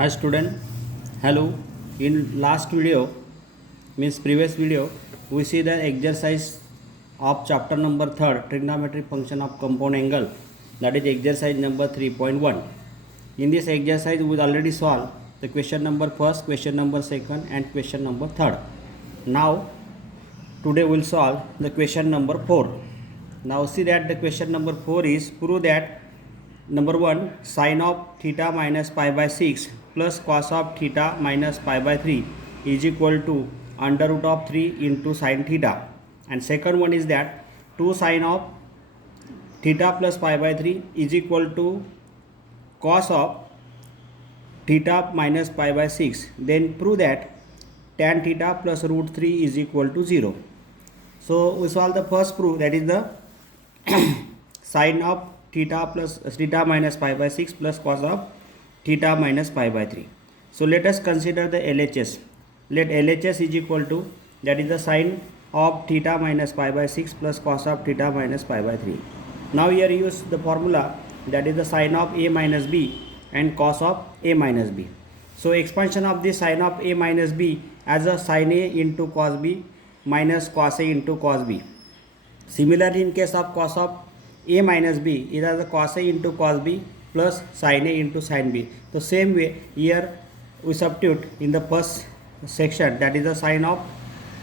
Hi student, hello. In last video, means previous video, we see the exercise of chapter number 3, trigonometric function of compound angle, that is exercise number 3.1. In this exercise we already solved the question number first, question number second and question number third. Now today we will solve the question number 4. Now see that the question number 4 is prove that number 1 sin of theta minus pi by 6 plus cos of theta minus pi by 3 is equal to under root of 3 into sin theta, and second one is that 2 sin of theta plus pi by 3 is equal to cos of theta minus pi by 6. Then prove that tan theta plus root 3 is equal to 0. So we solve the first proof, that is the sin of theta plus theta minus pi by 6 plus cos of theta minus pi by 3. So let us consider the LHS. Let LHS is equal to, that is the sin of theta minus pi by 6 plus cos of theta minus pi by 3. Now here use the formula, that is the sin of a minus b and cos of a minus b. So expansion of the sin of a minus b as a sin a into cos b minus cos a into cos b. Similarly, in case of cos of a minus b, it has a cos a into cos b plus sin a into sin b. The same way here we substitute in the first section, that is the sin of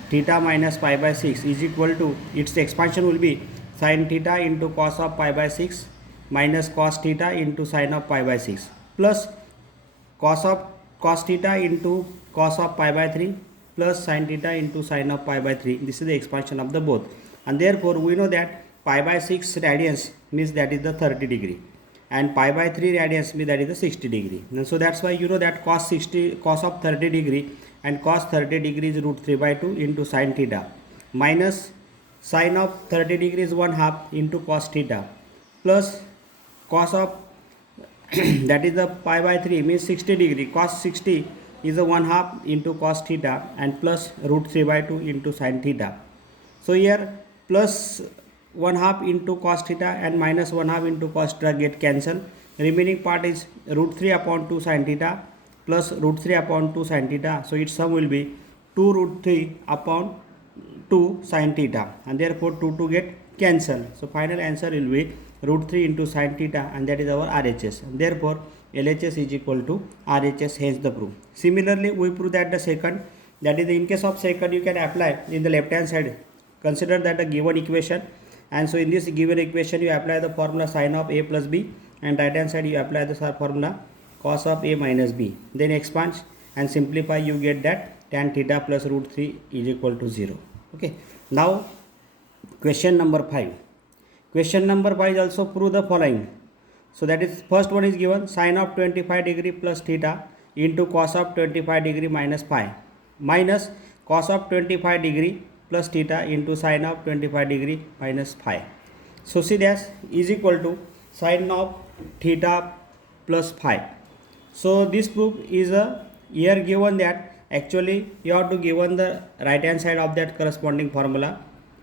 theta minus pi by 6 is equal to, its expansion will be sin theta into cos of pi by 6 minus cos theta into sin of pi by 6 plus cos theta into cos of pi by 3 plus sin theta into sin of pi by 3. This is the expansion of the both, and therefore we know that pi by 6 radians means that is the 30 degree and pi by 3 radians means that is the 60 degree. And so that's why you know that cos of 30 degree and cos 30 degree is root 3 by 2 into sin theta minus sin of 30 degree is 1/2 into cos theta plus cos of that is the pi by 3 means 60 degree, cos 60 is a 1/2 into cos theta and plus root 3 by 2 into sin theta. So here plus 1/2 into cos theta and minus 1/2 into cos theta get cancelled. Remaining part is root 3 upon 2 sin theta plus root 3 upon 2 sin theta. So its sum will be 2 root 3 upon 2 sin theta, and therefore 2 get cancelled. So final answer will be root 3 into sin theta, and that is our RHS. And therefore LHS is equal to RHS, hence the proof. Similarly, we prove that the second, that is in case of second you can apply in the left hand side. Consider that a given equation, and so in this given equation you apply the formula sin of a plus b, and right hand side you apply the formula cos of a minus b. Then expand and simplify, you get that tan theta plus root 3 is equal to 0. Okay. Now question number 5. Question number 5 is also prove the following. So that is, first one is given sin of 25 degree plus theta into cos of 25 degree minus pi minus cos of 25 degree plus theta into sin of 25 degree minus phi. So see that is equal to sin of theta plus phi. So this proof is a here given that actually you have to given the right hand side of that corresponding formula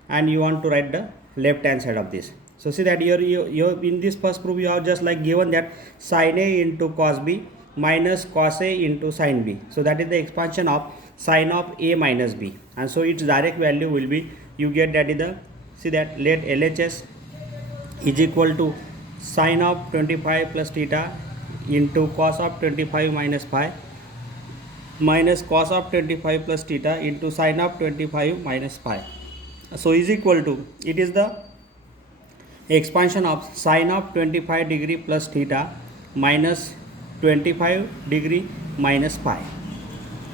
and you want to write the left hand side of this. So see that here you in this first proof you have just like given that sin a into cos b minus cos a into sin b. So that is the expansion of sin of a minus b, and so its direct value will be, you get that is the, see that let LHS is equal to sin of 25 plus theta into cos of 25 minus phi minus cos of 25 plus theta into sin of 25 minus phi. So is equal to, it is the expansion of sin of 25 degree plus theta minus 25 degree minus pi.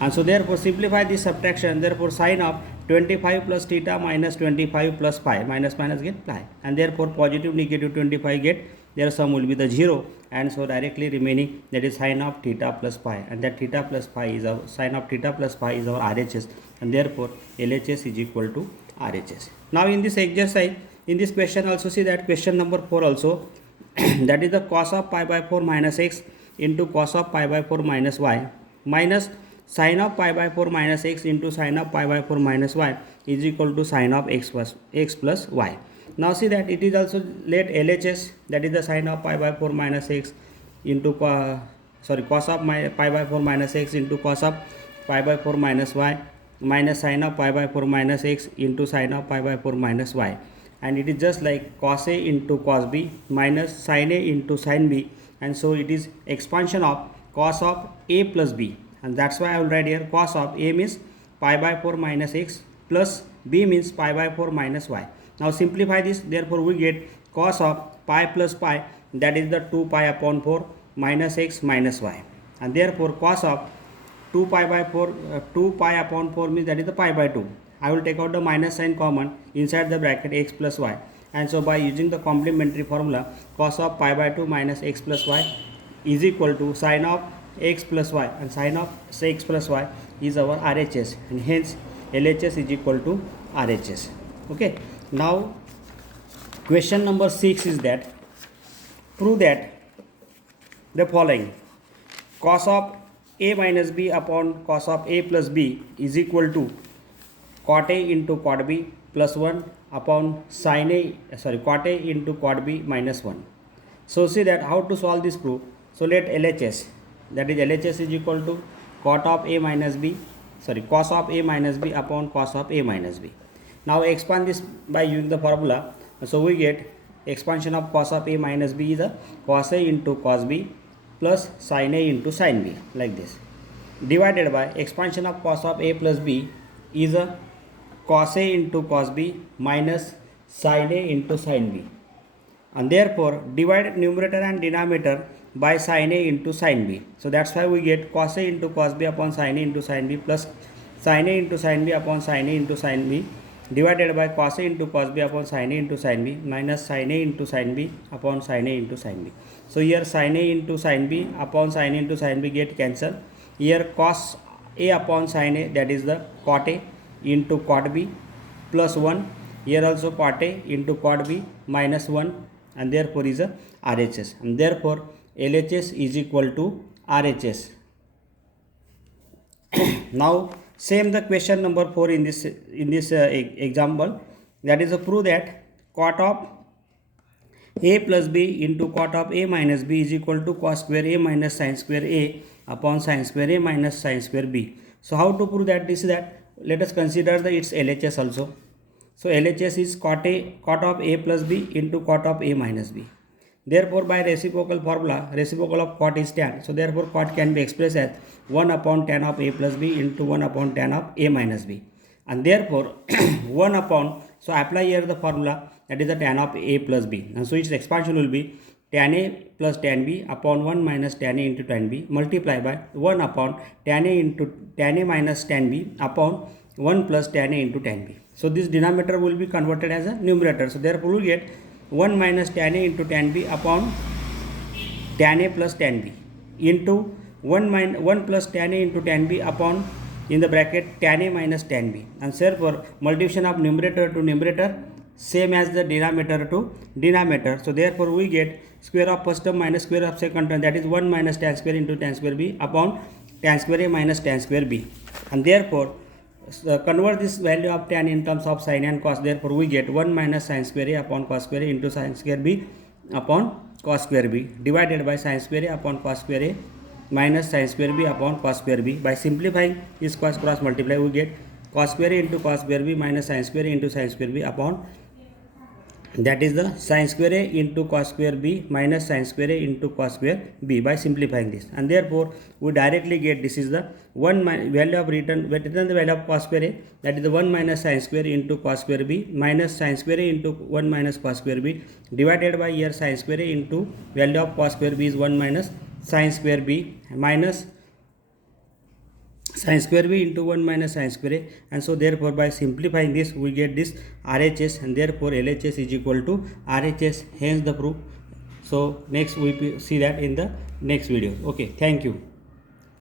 And so therefore simplify this subtraction, therefore sin of 25 plus theta minus 25 plus pi, minus minus get pi, and therefore positive negative 25 get, their sum will be the 0, and so directly remaining, that is sin of theta plus pi, and that theta plus pi is our sin of theta plus pi is our RHS, and therefore LHS is equal to RHS. Now in this exercise, in this question also see that question number 4 also that is the cos of pi by 4 minus x into cos of pi by 4 minus y minus sin of pi by 4 minus x into sin of pi by 4 minus y is equal to sin of x plus y. Now see that it is also let LHS, that is the sin of pi by 4 minus x into cos of pi by 4 minus x into cos of pi by 4 minus y minus sin of pi by 4 minus x into sin of pi by 4 minus y, and it is just like cos a into cos b minus sin a into sin b, and so it is expansion of cos of a plus b, and that's why I will write here cos of a means pi by 4 minus x plus b means pi by 4 minus y. Now simplify this, therefore we get cos of pi plus pi, that is the 2 pi upon 4 minus x minus y, and therefore cos of 2 pi by 4 2 pi upon 4 means that is the pi by 2. I will take out the minus sign common inside the bracket x plus y, and so by using the complementary formula cos of pi by 2 minus x plus y is equal to sin of x plus y, and sin of x plus y is our RHS, and hence LHS is equal to RHS. Okay, now question number 6 is that prove that the following: cos of a minus b upon cos of a plus b is equal to cot a into cot b plus 1 upon sin a cot a into cot b minus 1. So see that how to solve this proof. So let LHS, that is LHS is equal to cot of a minus b cos of a minus b upon cos of a minus b. Now expand this by using the formula. So we get expansion of cos of a minus b is a cos a into cos b plus sin a into sin b, like this, divided by expansion of cos of a plus b is a cos a into cos b minus sin a into sin b, and therefore divide numerator and denominator by sin a into sin b. So that's why we get cos a into cos b upon sin a into sin b plus sin a into sin b upon sin a into sin b, divided by cos a into cos b upon sin a into sin b minus sin a into sin b upon sin a into sin b. So here sin a into sin b upon sin a into sin b get cancelled. Here cos a upon sin a, that is the cot a into cot b plus 1. Here also cot a into cot b minus 1, and therefore is a RHS, and therefore LHS is equal to RHS. Now same the question number 4 in this example, that is a prove that cot of a plus b into cot of a minus b is equal to cos square a minus sin square a upon sin square a minus sin square b. So how to prove that? This is that, let us consider the its LHS also. So LHS is cot of a plus b into cot of a minus b. Therefore by reciprocal formula, reciprocal of cot is tan, so therefore cot can be expressed as 1 upon tan of a plus b into 1 upon tan of a minus b, and therefore 1 upon, so apply here the formula, that is the tan of a plus b, and so its expansion will be tan a plus tan b upon 1 minus tan a into tan b multiplied by 1 upon tan a into tan a minus tan b upon 1 plus tan a into tan b. So this denominator will be converted as a numerator, so therefore we get 1 minus tan a into tan b upon tan a plus tan b into 1 plus tan a into tan b upon, in the bracket, tan a minus tan b, and therefore multiplication of numerator to numerator same as the denominator to denominator. So therefore we get square of first term minus square of second term, that is 1 minus tan square into tan square b upon tan square a minus tan square b, and therefore convert this value of tan in terms of sin and cos. Therefore we get 1 minus sin square a upon cos square a into sin square b upon cos square b, divided by sin square a upon cos square a minus sin square b upon cos square b. By simplifying this cross multiply, we get cos square a into cos square b minus sin square a into sin square b upon, that is the sin square a into cos square b minus sin square a into cos square b, by simplifying this, and therefore we directly get this is the value of return the value of cos square a, that is the 1 minus sin square into cos square b minus sin square a into 1 minus cos square b, divided by here sin square a into value of cos square b is 1 minus sin square b minus sin square b into 1 minus sin square a, and so therefore by simplifying this we get this RHS, and therefore LHS is equal to RHS, hence the proof. So next we see that in the next video. Okay, thank you.